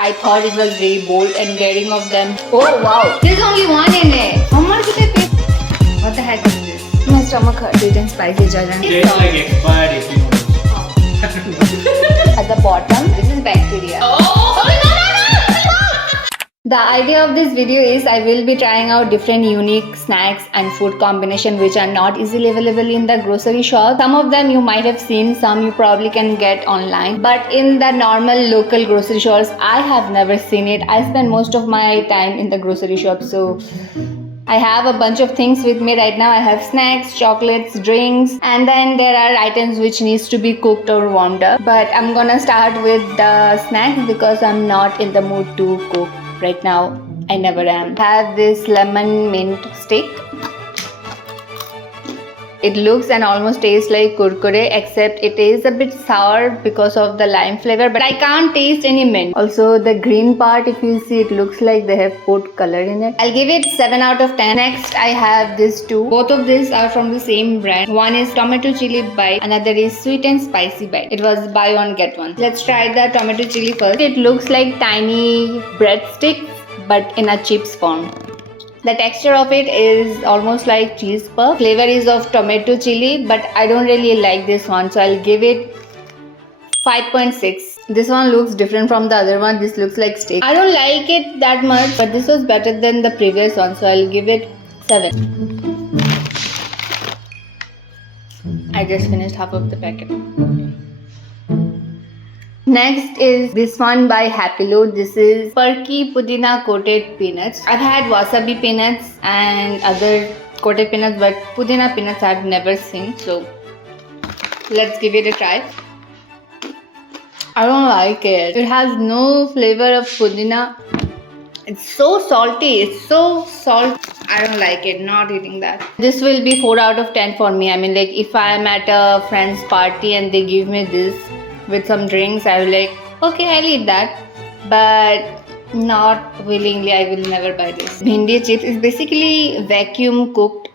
I thought it was very bold and daring of them. Oh wow, there's only one in it. How much did I pay? What the heck is this? My stomach hurts. Sweet and spicy jajan. Tastes like expired AP noodles. At the bottom, this is bacteria. The idea of this video is I will be trying out different unique snacks and food combination which are not easily available in the grocery shop. Some of them you might have seen, some you probably can get online. But in the normal local grocery shops, I have never seen it. I spend most of my time in the grocery shop, so I have a bunch of things with me right now. I have snacks, chocolates, drinks, and then there are items which needs to be cooked or warmed up. But I'm gonna start with the snacks because I'm not in the mood to cook right now. I never am. I have this lemon mint stick. It looks and almost tastes like kurkure, except it is a bit sour because of the lime flavor, but I can't taste any mint. Also, the green part, if you see, it looks like they have put color in it. I'll give it 7 out of 10. Next, I have these two. Both of these are from the same brand. One is tomato chili bite, another is sweet and spicy bite. It was buy one get one. Let's try the tomato chili first. It looks like tiny breadsticks, but in a chips form. The texture of it is almost like cheese puff. Flavor is of tomato chili, but I don't really like this one, so I'll give it 5.6. This one looks different from the other one. This looks like steak. I don't like it that much, but this was better than the previous one, so I'll give it 7. I just finished half of the packet. Next is this one by Happy Load. This is Perky Pudina Coated Peanuts. I've had wasabi peanuts and other coated peanuts, but Pudina peanuts I've never seen. So let's give it a try. I don't like it. It has no flavor of Pudina. It's so salty. It's so salt. I don't like it. Not eating that. This will be 4 out of 10 for me. I mean, like if I'm at a friend's party and they give me this with some drinks, I will like, okay, I'll eat that, but not willingly. I will never buy this. Bhindi chips is basically vacuum cooked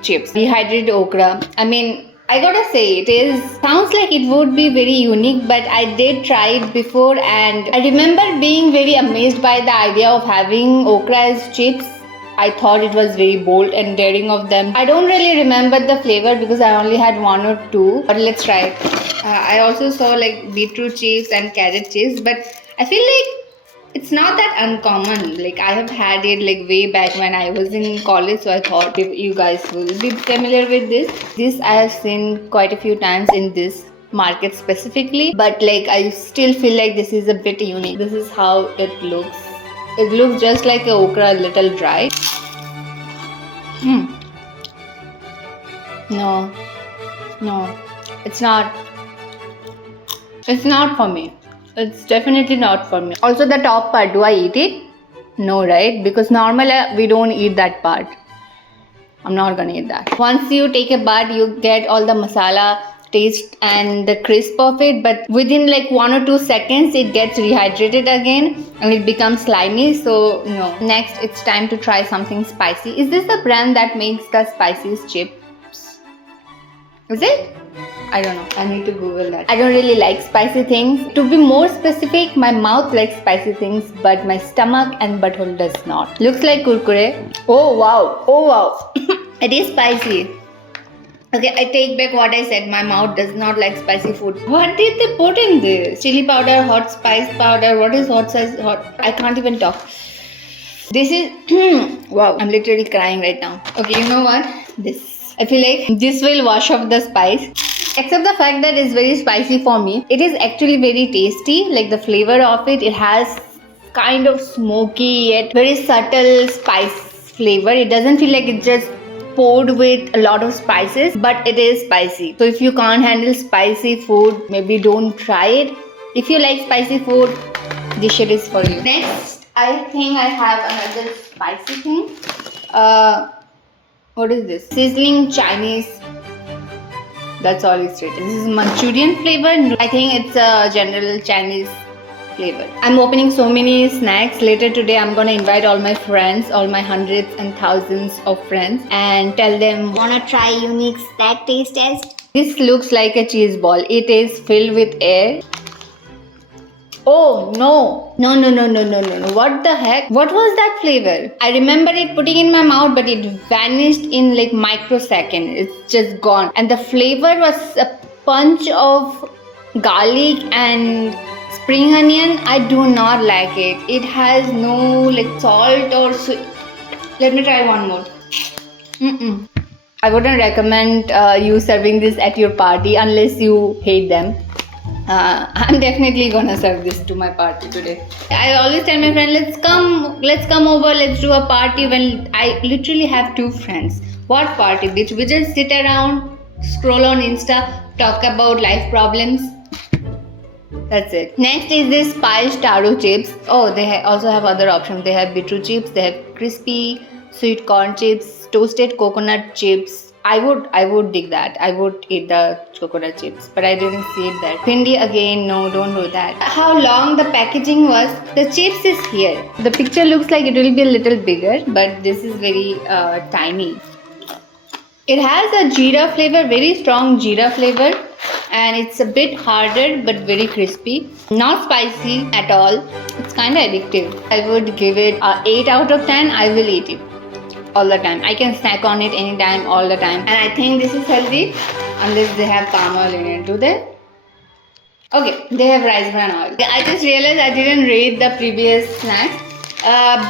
chips. Dehydrated okra. I mean, I gotta say, sounds like it would be very unique, but I did try it before and I remember being very amazed by the idea of having okra as chips. I thought it was very bold and daring of them. I don't really remember the flavor because I only had 1 or 2, but let's try it. I also saw like beetroot chips and carrot chips, but I feel like it's not that uncommon. Like I have had it like way back when I was in college, so I thought if you guys will be familiar with this. This I have seen quite a few times in this market specifically, but like I still feel like this is a bit unique. This is how it looks. It looks just like a okra, a little dry. No, it's not. It's not for me. It's definitely not for me. Also the top part, do I eat it? No, right? Because normally we don't eat that part. I'm not gonna eat that. Once you take a bite, you get all the masala taste and the crisp of it, but within like 1 or 2 seconds it gets rehydrated again and it becomes slimy, so no. Next, it's time to try something spicy. Is this the brand that makes the spiciest chips? Is it? I don't know. I need to Google that. I don't really like spicy things. To be more specific, my mouth likes spicy things, but my stomach and butthole does not. Looks like kurkure. Oh wow. Oh wow. It is spicy. Okay, I take back what I said. My mouth does not like spicy food. What did they put in this? Chili powder, hot spice powder. What is hot spice? I can't even talk. This is wow. I'm literally crying right now. Okay, you know what? I feel like this will wash off the spice. Except the fact that it's very spicy for me. It is actually very tasty. Like the flavor of it, it has kind of smoky yet very subtle spice flavor. It doesn't feel like it's just poured with a lot of spices, but it is spicy. So if you can't handle spicy food, maybe don't try it. If you like spicy food, this shit is for you. Next, I think I have another spicy thing. What is this? Sizzling Chinese. That's all it's written. This is Manchurian flavor. I think it's a general Chinese flavor. I'm opening so many snacks. Later today, I'm gonna invite all my friends, all my hundreds and thousands of friends, and tell them, wanna try unique snack taste test? This looks like a cheese ball. It is filled with air. Oh no. No, no, no, no, no, no, no. What the heck? What was that flavor? I remember it putting in my mouth, but it vanished in like microsecond. It's just gone. And the flavor was a punch of garlic and spring onion. I do not like it. It has no like salt or sweet. Let me try one more. Mm-mm. I wouldn't recommend you serving this at your party unless you hate them. I'm definitely gonna serve this to my party today. I always tell my friend, let's come over, let's do a party. When I literally have two friends. What party? Bitch, we just sit around, scroll on Insta, talk about life problems. That's it. Next is this spiced taro chips. Oh, they also have other options. They have beetroot chips. They have crispy sweet corn chips, toasted coconut chips. I would dig that. I would eat the coconut chips, but I didn't see it there. Pindi again, no, don't do that. How long the packaging was? The chips is here. The picture looks like it will be a little bigger, but this is very tiny. It has a jeera flavor, very strong jeera flavor, and it's a bit harder but very crispy. Not spicy at all. It's kind of addictive. I would give it a 8 out of 10. I will eat it all the time. I can snack on it anytime, all the time. And I think this is healthy unless they have palm oil in it. Do they? Okay, they have rice bran oil. I just realized I didn't rate the previous snacks.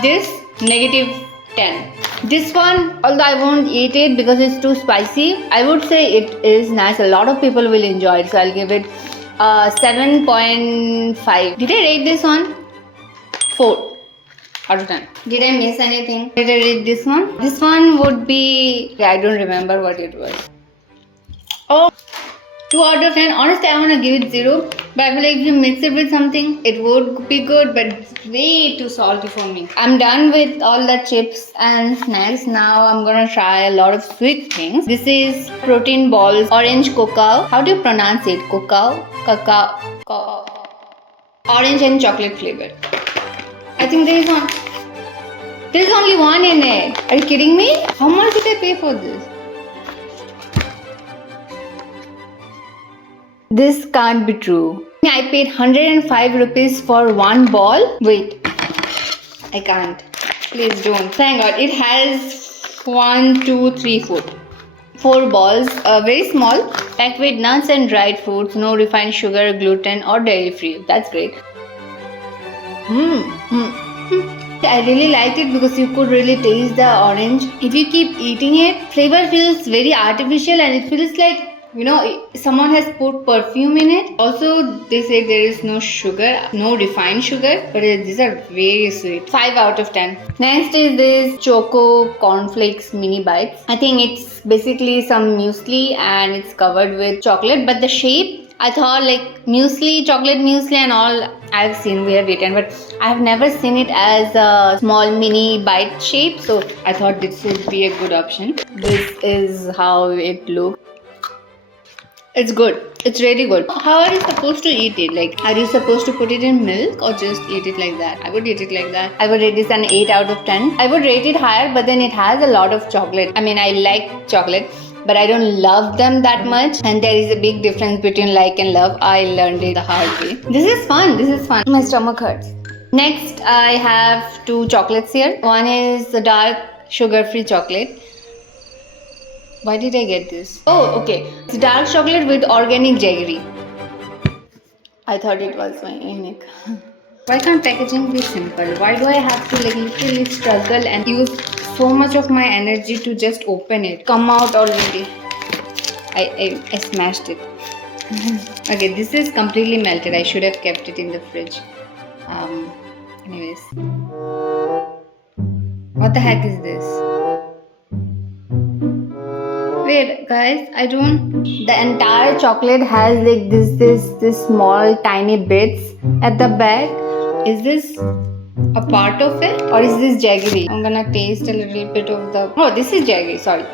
This negative 10. This one, although I won't eat it because it's too spicy, I would say it is nice. A lot of people will enjoy it, so I'll give it 7.5. Did I rate this one? 4 out of 10. Did I miss anything? Did I rate this one? This one would be, I don't remember what it was. Oh, 2 out of 10. Honestly, I want to give it 0. But I feel like if you mix it with something, it would be good. But it's way too salty for me. I'm done with all the chips and snacks. Now I'm going to try a lot of sweet things. This is protein balls, orange cacao. How do you pronounce it? Cacao? Orange and chocolate flavor. I think there is one. There's only one in it. Are you kidding me? How much did I pay for this? This can't be true. I paid 105 rupees for one ball. Wait, I can't. Please don't. Thank God. It has 1, 2, 3, 4. 4 balls, very small, packed with nuts and dried fruits, no refined sugar, gluten or dairy free. That's great. I really liked it because you could really taste the orange. If you keep eating it, flavor feels very artificial and it feels like, you know, someone has put perfume in it. Also, they say there is no sugar, no refined sugar, but these are very sweet. 5 out of 10. Next is this Choco Cornflakes Mini Bites. I think it's basically some muesli and it's covered with chocolate, but the shape, I thought like muesli, chocolate muesli and all I've seen, we have eaten, but I have never seen it as a small mini bite shape. So I thought this would be a good option. This is how it looks. It's good. It's really good. How are you supposed to eat it? Like, are you supposed to put it in milk or just eat it like that? I would eat it like that. I would rate this an 8 out of 10. I would rate it higher, but then it has a lot of chocolate. I mean, I like chocolate, but I don't love them that much. And there is a big difference between like and love. I learned it the hard way. This is fun. This is fun. My stomach hurts. Next, I have 2 chocolates here. One is the dark sugar-free chocolate. Why did I get this? Oh, okay. It's dark chocolate with organic jaggery. I thought it was my unique. Why can't packaging be simple? Why do I have to like literally struggle and use so much of my energy to just open it? Come out already. I smashed it. Okay, this is completely melted. I should have kept it in the fridge. Anyways. What the heck is this? Wait, guys, I don't. The entire chocolate has like this small tiny bits at the back. Is this a part of it or is this jaggery? I'm gonna taste a little bit of the. Oh, this is jaggery. Sorry,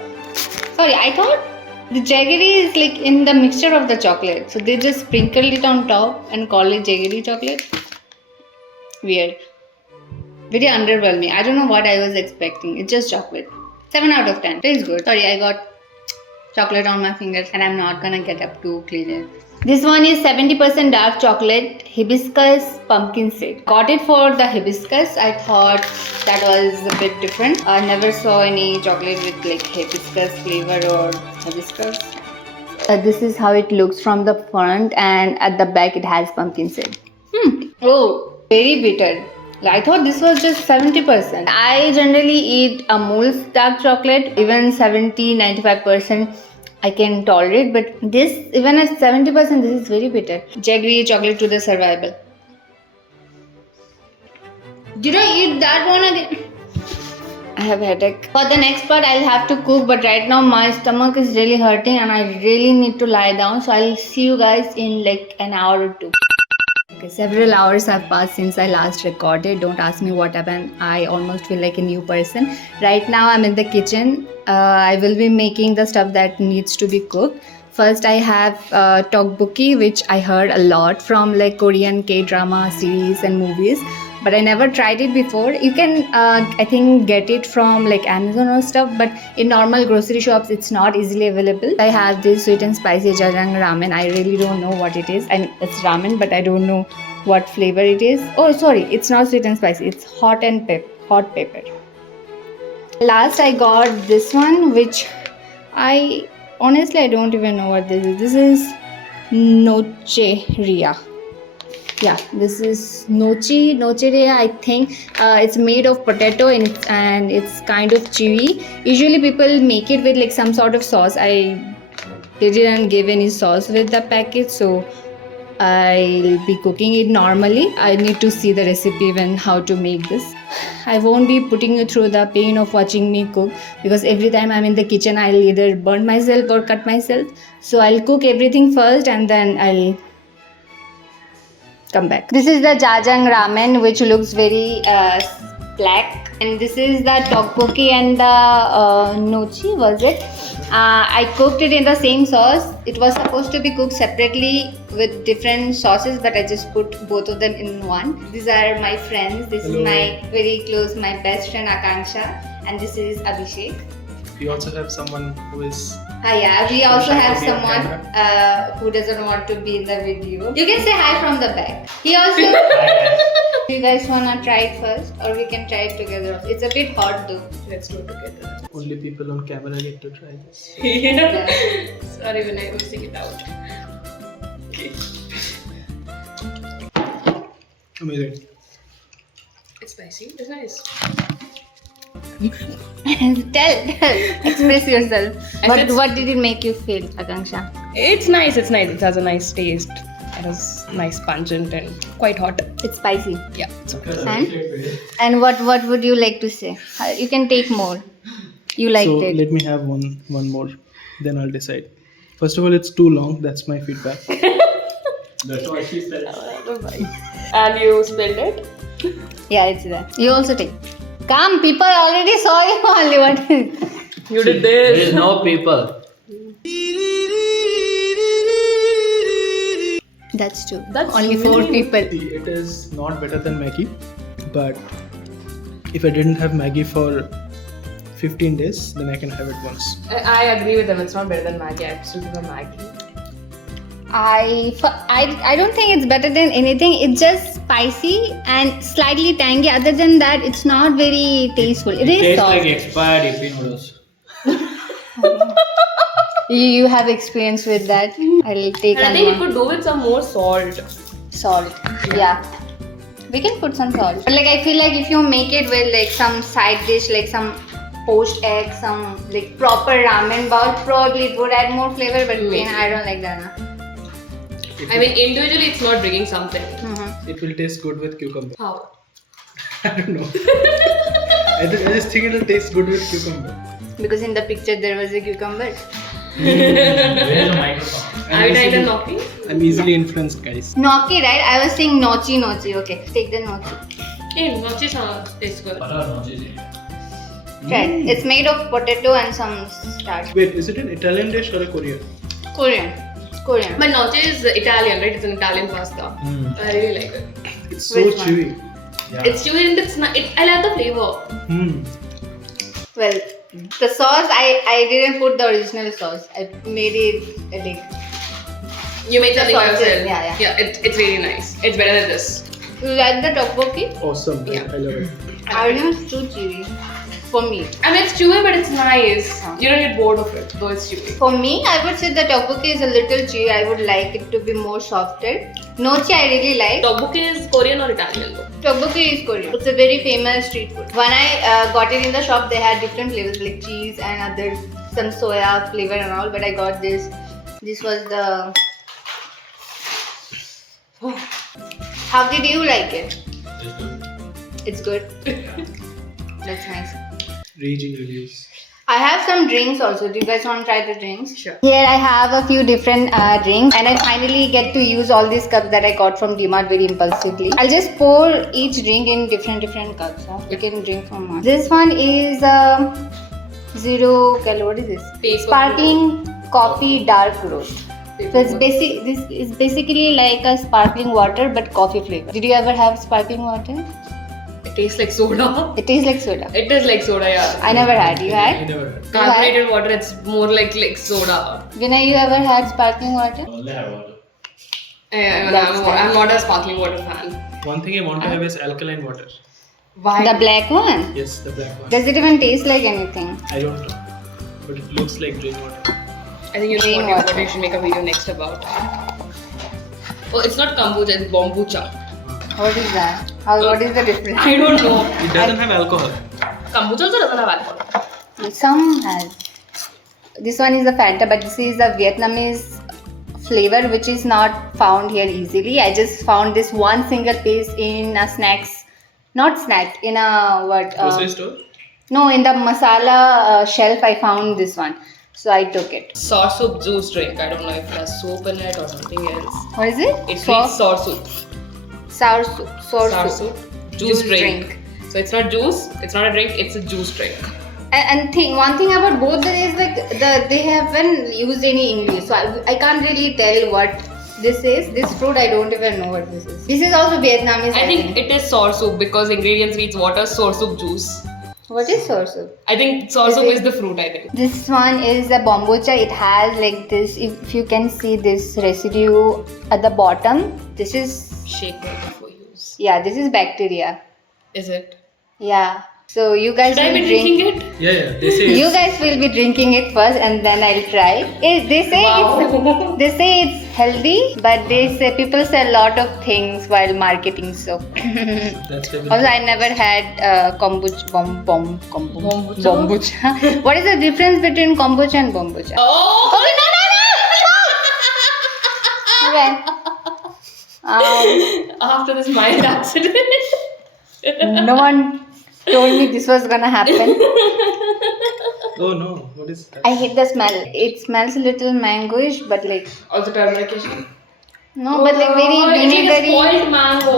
I thought the jaggery is like in the mixture of the chocolate. So they just sprinkled it on top and call it jaggery chocolate. Weird. Very underwhelming. I don't know what I was expecting. It's just chocolate. 7 out of 10. It's good. Sorry, I got chocolate on my fingers and I'm not gonna get up to clean it. This one is 70% dark chocolate hibiscus pumpkin seed. Got it for the hibiscus. I thought that was a bit different. I never saw any chocolate with like hibiscus flavor or hibiscus. This is how it looks from the front, and at the back it has pumpkin seed. Oh, very bitter. I thought this was just 70%. I generally eat Amul's dark chocolate, even 70-95%. I can tolerate, but this, even at 70%, this is very bitter. Jaggery chocolate to the survival. Did I eat that one again? I have headache. For the next part, I'll have to cook, but right now my stomach is really hurting and I really need to lie down. So I'll see you guys in like an hour or two. Okay, several hours have passed since I last recorded. Don't ask me what happened. I almost feel like a new person. Right now I'm in the kitchen. I will be making the stuff that needs to be cooked. First I have tteokbokki, which I heard a lot from like Korean K-drama series and movies. But I never tried it before. You can, I think, get it from like Amazon or stuff, but in normal grocery shops, it's not easily available. I have this sweet and spicy jajang ramen. I really don't know what it is. And it's ramen, but I don't know what flavor it is. Oh, sorry, it's not sweet and spicy. It's hot pepper. Last, I got this one, which I honestly I don't even know what this is. This is Nocheria. Yeah, this is nocheria. I think it's made of potato and it's kind of chewy. Usually people make it with like some sort of sauce. They didn't give any sauce with the package, so I'll be cooking it normally. I need to see the recipe and how to make this. I won't be putting you through the pain of watching me cook, because every time I'm in the kitchen I'll either burn myself or cut myself. So I'll cook everything first and then I'll come back. This is the jajang ramen, which looks very black, and this is the tteokbokki and the nochi, was it? I cooked it in the same sauce. It was supposed to be cooked separately with different sauces, but I just put both of them in one. These are my friends. This is my very close, my best friend Akanksha, and this is Abhishek. We also have someone who is... yeah, we also have someone who doesn't want to be in the video. You can say hi from the back. He also... You guys wanna try it first, or we can try it together? It's a bit hot though. Let's do it together. Only people on camera get to try this. Yeah. Sorry when I was it out. Okay. Amazing. It's spicy. It's nice. Tell, express yourself. What did it make you feel, Akanksha? It's nice. It's nice. It has a nice taste. It has nice pungent and quite hot. It's spicy. Yeah. It's okay. And what would you like to say? You can take more. You liked So it. let me have one more, then I'll decide. First of all, it's too long. That's my feedback. That's what she said. And you spilled it? Yeah, it's there. You also take. Come, people already saw you only. What is? You did There this. is no people. That's true. That's only 4 really- people. It is not better than Maggi, but if I didn't have Maggi for 15 days, then I can have it once. I agree with them. It's not better than Maggi. I still prefer Maggi. I don't think it's better than anything. It's just spicy and slightly tangy. Other than that, it's not very tasteful. It is Tastes soft. like expired Yippee noodles. You have experience with that. I'll take And I think on it could do with some more salt. salt. Yeah. We can put some salt. But like I feel like if you make it with like some side dish, like some poached egg, some like proper ramen bowl, probably it would add more flavor. But Maybe. I don't like that. Nah. I mean, individually, it's not bringing something. It will taste good with cucumber. How? I don't know. I just think it'll taste good with cucumber. Because in the picture there was a cucumber. Where is the microphone? Are you trying to knocking? I'm easily influenced, guys. Gnocchi, right? I was saying nochi. Okay, take the gnocchi. Hey, nochi tastes good. Right. It's made of potato and some starch. Wait, is it an Italian dish or a Korean? Korean. It's Korean. But nochi is Italian, right? It's an Italian pasta. I really like it. It's so Which one? chewy. It's chewy and it's not. I like the flavor. Well, the sauce, I didn't put the original sauce. I made it like You make something by sauces, yourself. yeah. Yeah, it's really nice. It's better than this. You like the tteokbokki? Awesome. Yeah. I love it. I think it's too chewy for me. I mean, it's chewy, but it's nice. You don't get bored of it, though it's chewy. For me, I would say the tteokbokki is a little chewy. I would like it to be more softer. Nochi I really like. Tteokbokki is Korean or Italian though? Tteokbokki is Korean. It's a very famous street food. When I got it in the shop, they had different flavors like cheese and other some soya flavor and all. But I got this. This was the. How did you like it? It's good. That's nice. Raging reviews. I have some drinks also. Do you guys want to try the drinks? Sure. Here I have a few different drinks and I finally get to use all these cups that I got from DMart very impulsively. I'll just pour each drink in different cups. Huh? You can drink from one. This one is 0 calorie. What is this? Paper Sparkling coffee dark roast. Paper So it's roast. this is basically like a sparkling water but coffee flavor. Did you ever have sparkling water? It tastes like soda. It tastes like soda. It is like soda, yeah. I never had. You I had? never had. Carbonated water, it's more like soda. Vinay, you ever had sparkling water? Only have water. I'm not a sparkling water fan. One thing I want to have is alkaline water. Why? The black one? Yes, the black one. Does it even taste like anything? I don't know. But it looks like drain water. I think you know Plain what water. you should make a video next about. Oh, it's not kombucha, it's bombucha. What is that? What is the difference? I don't know. It doesn't have alcohol. Kombucha also doesn't have alcohol. Some has. This one is a Fanta, but this is a Vietnamese flavor which is not found here easily. I just found this one single piece in a in a what? Grocery store? No, in the masala shelf I found this one. So I took it. Sour soup juice drink. I don't know if it has soap in it or something else. What is it? It reads sour soup. Sour soup. Sour soup. Juice drink. So it's not juice, it's not a drink, it's a juice drink. And one thing about both is like they haven't used any English, so I can't really tell what this is. This fruit I don't even know what this is. This is also Vietnamese. I think it is sour soup because ingredients reads water, sour soup juice. What is sour soup? I think sour Is soup it- is the fruit, I think. This one is the bombucha. It has like this. If you can see this residue at the bottom, this is Shake it before use. yeah. This is bacteria. Is it? Yeah. So you guys Should I will be drink. drinking it? Yeah. They say You it's- guys will be drinking it first, and then I'll try. They say Wow. they say it's healthy, but they say people say a lot of things while marketing. So That's the also, I never had kombucha. Kombucha. What is the difference between kombucha and bombucha? Oh! Okay. After this mild accident. No one told me this was gonna happen. Oh no, what is that? I hate the smell. It smells a little mangoish, but like Also turmeric. no, but like very It's like a vinegary. spoiled mango.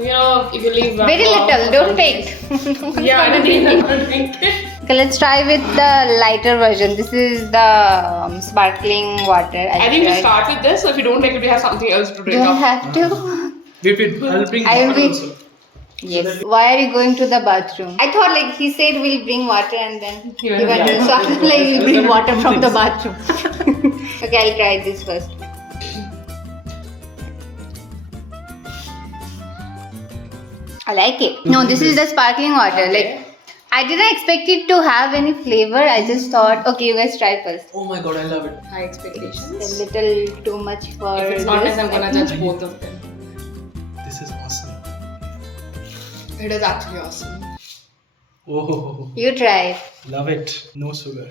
You know, if you leave Very mango little. out Don't or take. something. Yeah, I think I'm gonna drink it. Okay, let's try with the lighter version. This is the sparkling water. I think we tried. start with this, so if you don't take it, we have something else to Do drink I up. have to? Wait, I'll bring I will water be- also. Yes. Why are you going to the bathroom? I thought like he said we'll bring water and then He he went went to to the so I was like we'll bring water from the Things. bathroom. Okay, I'll try this first. I like it. No, this is the sparkling water. Like I didn't expect it to have any flavor. I just thought, okay, you guys try first. Oh my god, I love it. High expectations. A little too much for If it's not this. nice, I'm gonna judge both of them. This is awesome. It is actually awesome. Oh, You try. love it. No sugar.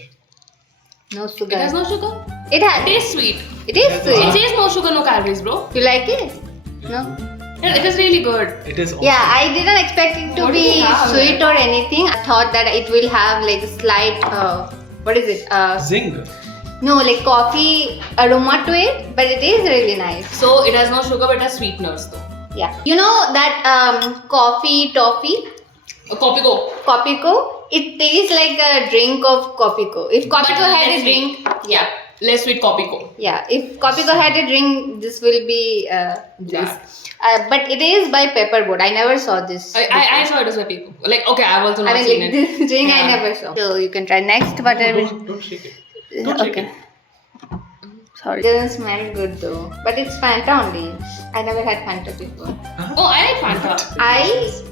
No sugar. It has no sugar. It It has. is sweet. It is It sweet. says no sugar, no calories, bro. You like it? No. Yeah, it is really good. It is awesome. Yeah, I didn't expect it to What do be you have? sweet or anything. I thought that it will have like a slight, what is it? Zing. No, like coffee aroma to it, but it is really nice. So it has no sugar, but it has sweeteners though. Yeah. You know that coffee toffee, Copico. Copico? It tastes like a drink of Copico. If Copico had a drink, Yeah, less sweet Copico. yeah, if Copico had a drink, this will be this. Yeah. But it is by Pepperboard. I never saw this. I saw it as well, people. Like, okay, I've also not I mean, seen like it. this drink I Yeah. never saw. So you can try next, but I will. Don't shake it. Don't shake Okay. Sorry. It doesn't smell good though. But it's Fanta only. I never had Fanta before. Oh, I like Fanta.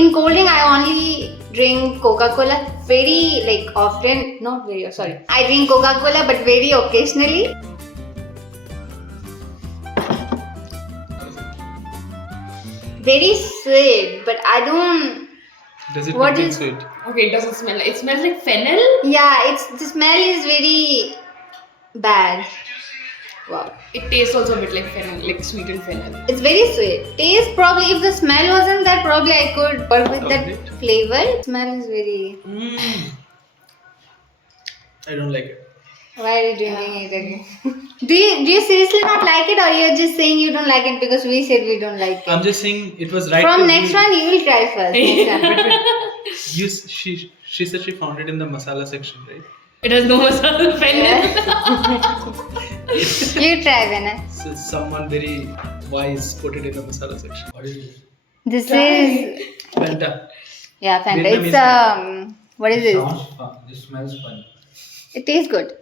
In cold drink, I only drink Coca-Cola very often. Not very, sorry. I drink Coca-Cola but very occasionally. Very sweet, but I don't. Does it What contain is- sweet? Okay, it doesn't smell like. It smells like fennel. Yeah, the smell is very bad. Wow. It tastes also a bit like fennel, like sweetened fennel. It's very sweet. Taste probably, if the smell wasn't there, probably I could. But with that Tolerate. flavor, smell is very. I don't like it. Why are you drinking it again? do you seriously not like it, or you're just saying you don't like it because we said we don't like it? I'm just saying it was right. From to next be- one, you will try first. Next one. She said she found it in the masala section, right? It has no masala fennel. You try, Vinay. So someone very wise put it in the masala section. What is this? This is Fanta. yeah, Fanta. Vietnamese It's what is this? Sounds fun. This smells fun. It tastes good.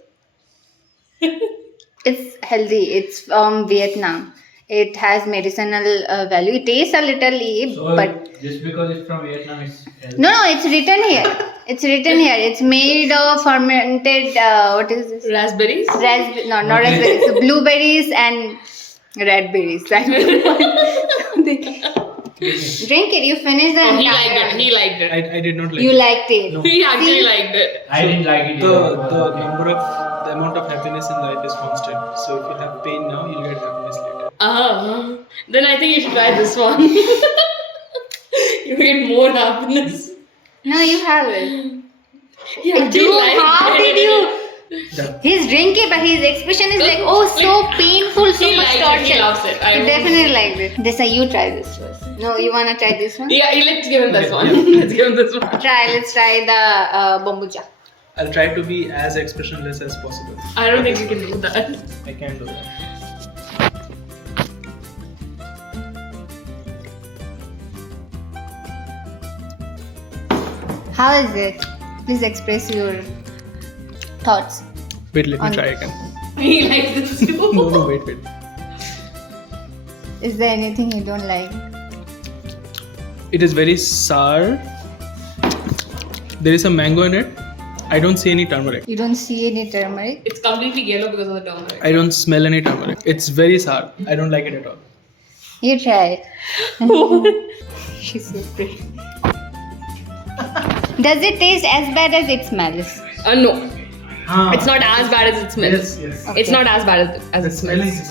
It's healthy. It's from Vietnam. It has medicinal value. It tastes a little So, but just because it's from Vietnam, it's no, it's written here. It's written here. It's made of fermented. What is this? Raspberries. No, not raspberries. So blueberries and red berries. Right? Drink it. You finish the Oh, he entire. liked it. He liked it. I did not like You it. liked it. No. He actually liked it. I didn't like it. The either. the amount of happiness in life is constant. So if you have pain now, you'll get happiness later. Then I think you should try this one. You get more happiness. No, you have it. He actually Dude, liked how it. did you? Yeah. He's drinking, but his expression is like, oh, so painful, so He much liked it. torture. He loves it. I He know. definitely liked it. Desa, you try this first. No, you wanna try this one? Yeah, let's give him this Okay, one. yeah. Let's give him this one. Let's try the bombucha. I'll try to be as expressionless as possible. I don't think you can do that. I can do that. How is it? Please express your thoughts. Wait, let me On- try again. He likes this too. No, wait. Is there anything you don't like? It is very sour. There is a mango in it. I don't see any turmeric. You don't see any turmeric? It's completely yellow because of the turmeric. I don't smell any turmeric. It's very sour. I don't like it at all. You try it. She's so pretty. Does it taste as bad as it smells? No. It's not as bad as it smells. Yes. Okay. It's not as bad as it smells.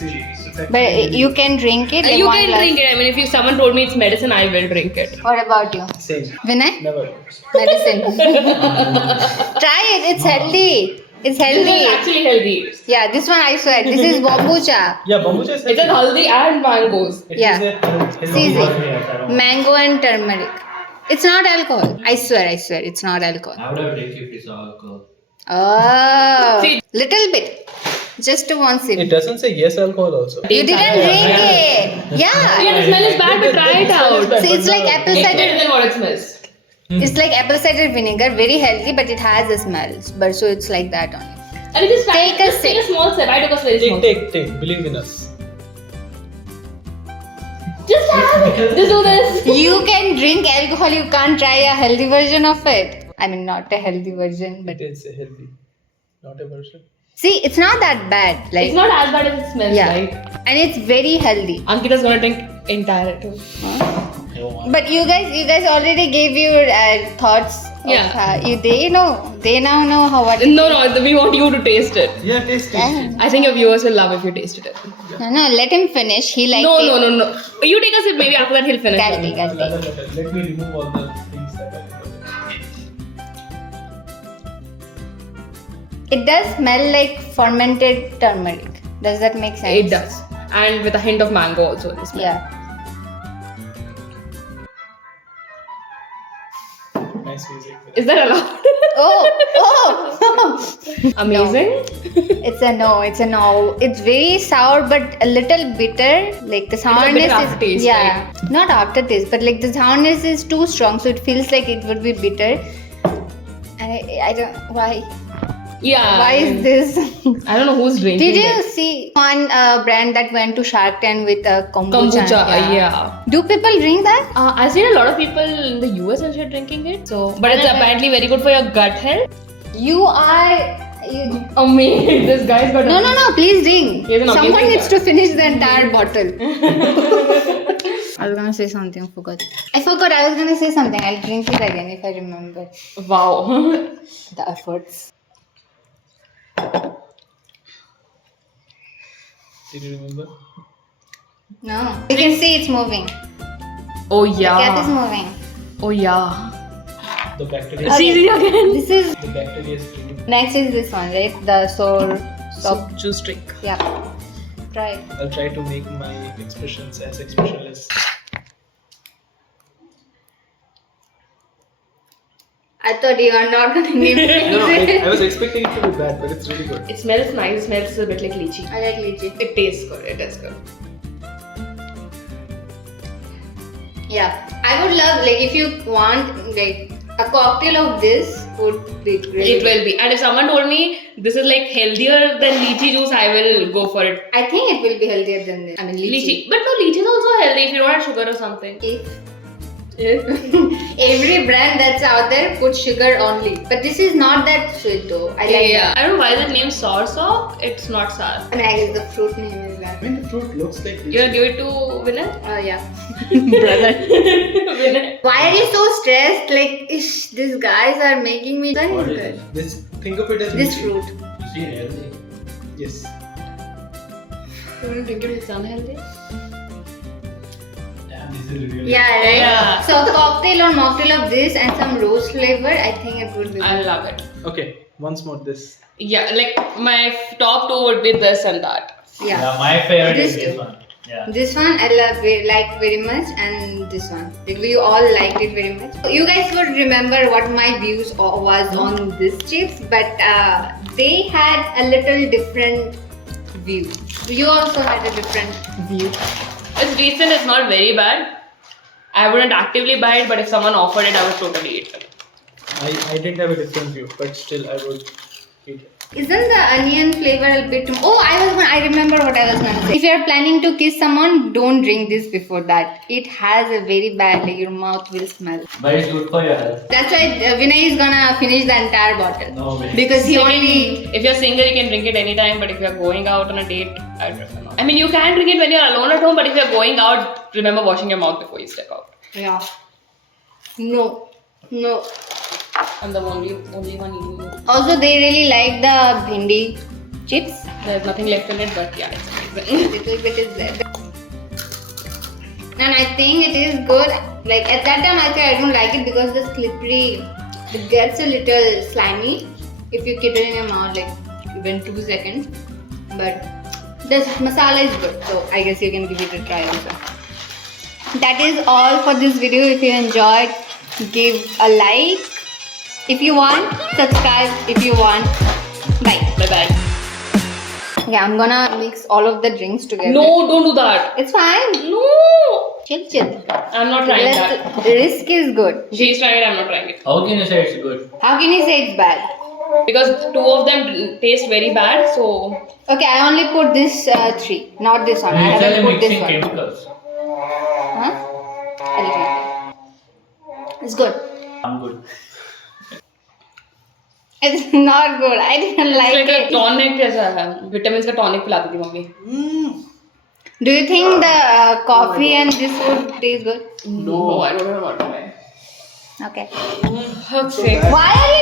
But you can drink it. You lemon can glass. drink it. I mean, if someone told me it's medicine, I will drink it. What about you? Same. Vinay? Never. Medicine. Try it. It's healthy. It's This is healthy. actually healthy. Yeah, this one I swear. This is bombucha. Yeah, bambucha is It has haldi and mangoes. Yeah. See, See. mango and turmeric. It's not alcohol. I swear, it's not alcohol. I would have taken if it's alcohol. Oh, See- little bit. Just to one sip. It doesn't say yes alcohol also. You didn't drink it. Yeah, Yeah. the smell is bad, but try it out. See, it's like apple It's better cider. than what it smells. It's like apple cider vinegar. Very healthy, but it has a smell. But so it's like that only. And just try Take a just take a sip. small sip. I took a very small sip. Take. Believe in us. Just have it. Just do this. You can drink alcohol. You can't try a healthy version of it. I mean, not a healthy version, but It is healthy. Not a version. see, it's not that bad. Like It's not as bad as it smells, yeah, right? and it's very healthy. Ankita's gonna drink entire too. But you guys already gave your thoughts. Yeah. They now know how what. No, we want you to taste it. Yeah, taste Yeah. I think your viewers will love if you tasted it. No, let him finish. He liked No, it. no. You take a sip, maybe after that he'll finish. I'll it. take, I'll take. Let me remove all the things that I It does smell like fermented turmeric. Does that make sense? It does. And with a hint of mango also in the smell. Yeah. Nice music. Is that allowed? Oh. Amazing. It's a no. It's very sour but a little bitter. Like the sourness bitter is aftertaste, yeah, not aftertaste, but like the sourness is too strong, so it feels like it would be bitter. And I don't why. Yeah. Why is this? I don't know who's drinking Did you it. see one brand that went to Shark Tank with kombucha? Kombucha, yeah. Do people drink that? I've seen a lot of people in the US and shit drinking it. So, but it's apparently very good for your gut health. You are. You... Amazing. This guy's got. No. Please drink. He has an Someone amazing needs gut. to finish the entire bottle. I was gonna say something. Forgot. I forgot. I was gonna say something. I'll drink it again if I remember. Wow. The efforts. Did you remember? No. You can see it's moving. Oh The yeah. cat is moving. Oh yeah. The bacteria. See again. This is The bacteria is killing. next is this one, right? The sour soft. Juice drink. Yeah. Try it. I'll try to make my expressions as expressionless. I thought you are not gonna give me. No, I was expecting it to be bad, but it's really good. It smells nice. It smells a bit like lychee. I like lychee. It tastes good. It is good. Yeah, I would love like if you want like a cocktail of this would be great. It will be. And if someone told me this is like healthier than lychee juice, I will go for it. I think it will be healthier than this. I mean lychee. But no, lychee is also healthy if you don't add sugar or something. If every brand that's out there puts sugar only, but this is not that sweet though. I like Yeah. that. I don't know why is it named sour sop. It's not sour. I mean, I guess the fruit name is I that. mean, the fruit looks like You wanna give it to Vinay? Oh yeah. Brother. Vinay. Why are you so stressed? Like, ish, these guys are making me very What is good. it? this. Think of it as This lychee. fruit. You see, healthy. Yes. You wanna drink it with unhealthy? Damn, this is really. Yeah, right? Yeah. So cocktail or mocktail of this and some rose flavor, I think it would be. I love it. Okay, once more this. Yeah, like my top two would be this and that. Yeah. My favorite This is this too. one. Yeah. This one I like very much, and this one. Like, we all liked it very much. You guys would remember what my views was on this chips, but they had a little different view. You also had a different view. It's decent, it's not very bad. I wouldn't actively buy it, but if someone offered it, I would totally eat it. I did have a different view, but still I would eat it. Isn't the onion flavor a bit too... Oh, I remember what I was gonna say. If you're planning to kiss someone, don't drink this before that. It has a very bad, like your mouth will smell. But it's good for your health. That's why Vinay is gonna finish the entire bottle. No way. Because he only... If you're single, you can drink it anytime, but if you're going out on a date, I'd prefer not. I mean, you can drink it when you're alone at home, but if you're going out, remember washing your mouth before you step out. Yeah. No. I'm the only one eating it. Also, they really like the bhindi chips. There's nothing left in it, but yeah, it's amazing. Little bit is there. And I think it is good. Like at that time, I think I don't like it because the slippery, it gets a little slimy if you keep it in your mouth like even 2 seconds. But the masala is good, so I guess you can give it a try also. That is all for this video. If you enjoyed, give a like. If you want, subscribe if you want. Bye. Bye bye. Okay, I'm gonna mix all of the drinks together. No, don't do that. It's fine. No. Chill. I'm not trying that. The risk is good. She's trying it, I'm not trying it. How can you say it's good? How can you say it's bad? Because two of them taste very bad, so. Okay, I only put this 3, not this one. I You're haven't usually put this mixing one. chemicals. Huh? A little. It's good. I'm good. It's not good. I didn't It's like like a it. tonic जैसा है. Vitamins का tonic पिलाती थी mummy. Do you think the coffee and this would taste good? No, I don't know what to buy. Okay. Okay. Why are you